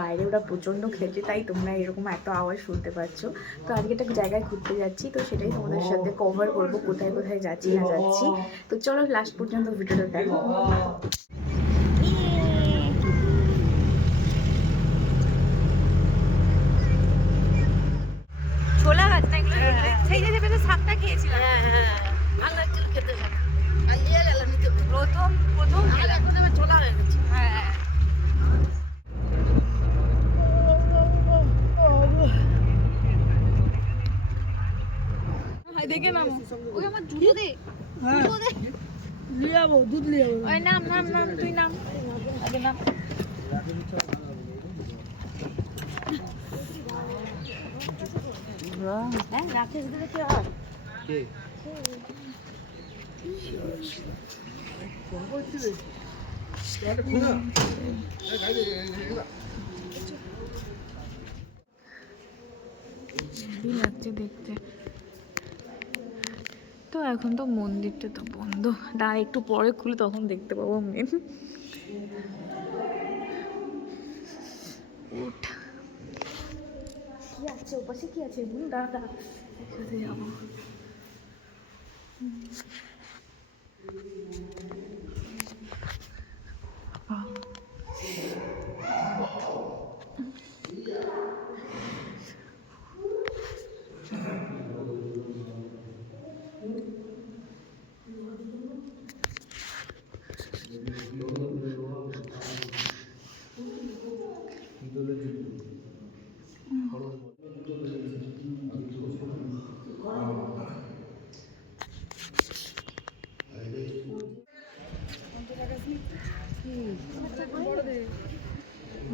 বাইরে ওরা প্রচণ্ড খেলছে, তাই তোমরা এরকম এত আওয়াজ শুনতে পাচ্ছ। তো আজকে একটা জায়গায় ঘুরতে যাচ্ছি, তো সেটাই তোমাদের সাথে কভার করব, কোথায় কোথায় যাচ্ছি না যাচ্ছি। তো চলো লাস্ট পর্যন্ত ভিডিওটা দেখো। ছোলা গাছ না এগুলো, সেই যে ভেতরে শাকটা খেয়েছিলাম। হ্যাঁ হ্যাঁ, ভালো লাগছিল খেতে। আর নিয়ে গেলাম নিতে, প্রথম এখন আমার ছোলা হয়ে গেছে। হ্যাঁ দেখে নাম ওই আমার জুতো দে, জুতো দে নিয়ে যাবো, দুধ নিয়ে যাবো। ওই নাম নাম নাম, তুই নাম আগে নাম। হ্যাঁ রাকেশ দিলে কি আর কে লাগছে দেখতে। তো এখন তো মন্দিরটা তো বন্ধ, না একটু পরে খুলে তখন দেখতে পাবো মেন। উঠ কি আছে ওপাশে, কি আছে বলুন, দাদা একসাথে যাবো।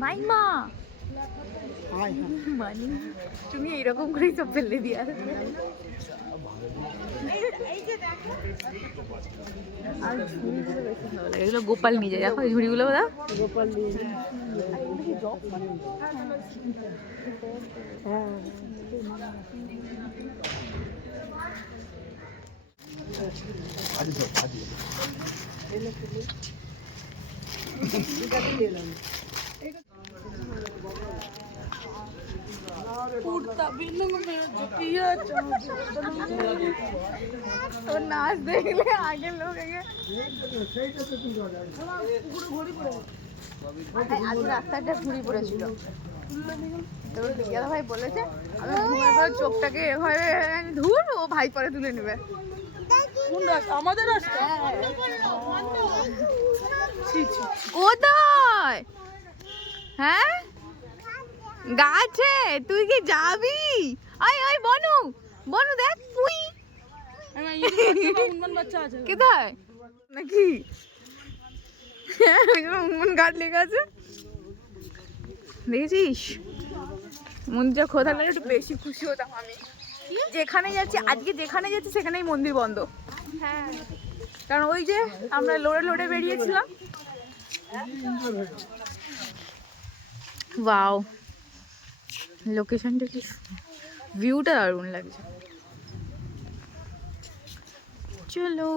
মাইমা মানি তুমি এইরকম করেই সব ফেলে দিয়া। আর ঝুড়িগুলো বেশি ভালো লাগে, এগুলো গোপাল নিয়ে যায়, দেখো এই ঝুড়িগুলো দাও, গোপাল নিয়ে যায়। तो नाच देख ले आगे लोग আজ রাস্তাটা ঘুরি পড়েছিল। তো দিয়াদা ভাই বলেছে আমি ঘুমের পর চোখটাকে এভাবে ধুর, ও ভাই পরে তুলে নেবে। আমাদের রাস্তা কোথায়? হ্যাঁ গাছে, তুই কি যাবি? আয় আয় বনু, বনু দেখ তুই কোথায় নাকি উন্মন গাছ লেগে আছে, দেখেছিস? মন্দিরটা খোলা থাকলে একটু বেশি খুশি হতাম আমি। যেখানে যাচ্ছি আজকে, যেখানে যাচ্ছি সেখানেই মন্দির বন্ধ। হ্যাঁ কারণ ওই যে আমরা লোড়ে লোড়ে বেরিয়েছিলাম। ওয়াও লোকেশনটা কি, ভিউটা দারুণ লাগছে। চলো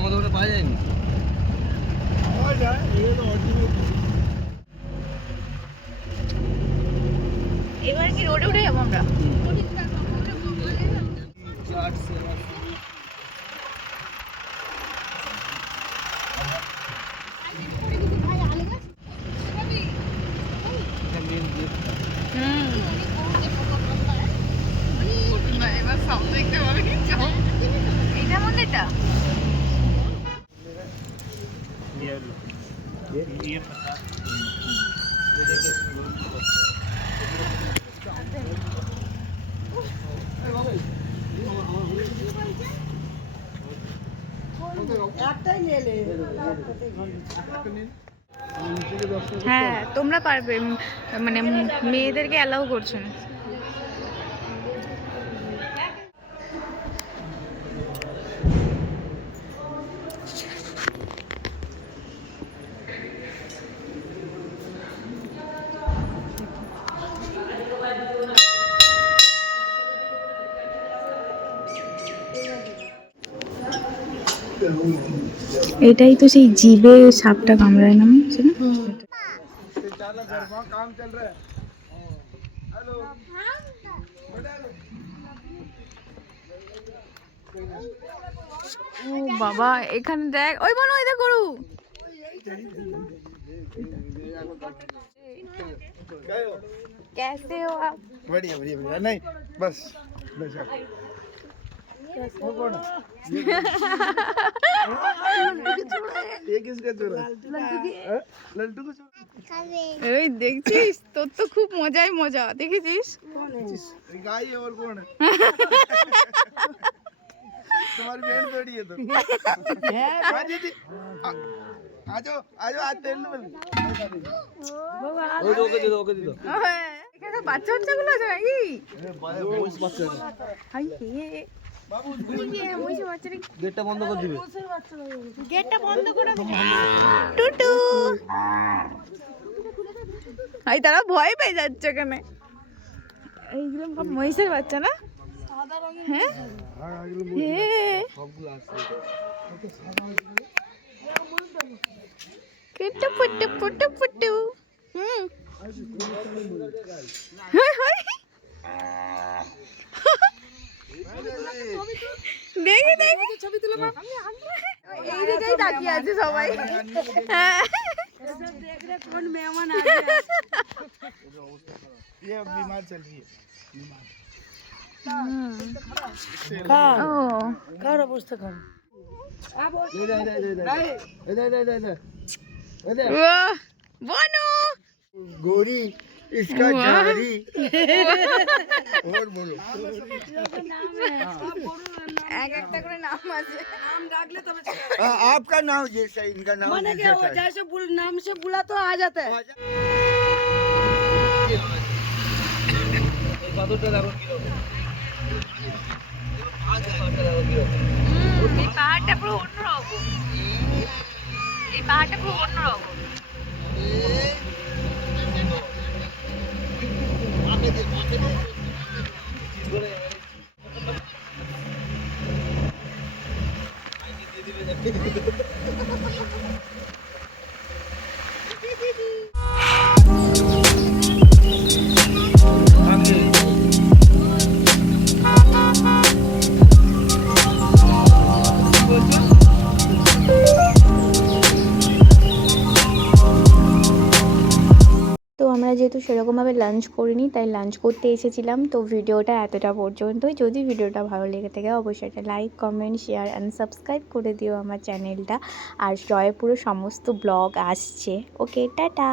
আমাদের ওটা পাওয়া যায়নি। এবার কি রোডে উঠে যাবো আমরা? এটা মন্দিরটা হ্যাঁ তোমরা পারবে, মানে মেয়েদেরকে অ্যালাউ করছে না। এটাই তো সেই জিভে সাপটা কামড়ায় না বুঝছে না? ও বাবা, এখানে দেখ, ওই মনে ওই দেখ গরু। कैसे हो आप? बढ़िया बढ़िया बढ़िया नहीं बस बस वो कौन है ये किसका चोरा लड्डू को चोरा এই দেখছিস, তোর তো খুব মজাই মজা, দেখেছিস? गाय है और कौन है तुम्हारी बहन थोड़ी है तो हाँ दीदी आ जाओ आज तेल लो ওকে দিও ওকে দিও এখানে বাচ্চা বাচ্চাগুলো আছে নাকি? বয়স বাচ্চা হাই হে, গেটটা বন্ধ করে দিবে গেটটা বন্ধ করে দে টুটু। হাই, তারা ভয় পেয়ে যাচ্ছে কেন? এইগুলো সব মহিষের বাচ্চা না? হ্যাঁ হে, সবগুলো আছে কুটু পুটু পুটু পুটু। হাই হাই, দেখি দেখি ছবি তুলে এই দিকেই তাকিয়ে আছে সবাই। হ্যাঁ, ये बीमार चल रही है ও কার অবস্থা খারাপ वाह, বনু गोरी इसका वाह। झाड़ी और बोलो এক একটা করে নাম আছে। आपका नाम जैसा इनका नाम मैंने क्या हुआ जैसे नाम से बुला तो आ जाता है। এই পাথরটা দেখো কি রকম এই পাহাড়টা পুরো অন্যরকম, এই পাহাড়টা পুরো অন্যরকম। তো আমরা যেহেতু সেরকমভাবে লাঞ্চ করিনি, তাই লাঞ্চ করতে এসেছিলাম। তো ভিডিওটা এতটা পর্যন্তই। যদি ভিডিওটা ভালো লেগে থাকে অবশ্যই একটা like, comment, share and subscribe করে দিও আমার চ্যানেলটা। আর জয়পুরে সমস্ত ব্লগ আসছে। ওকে, টাটা।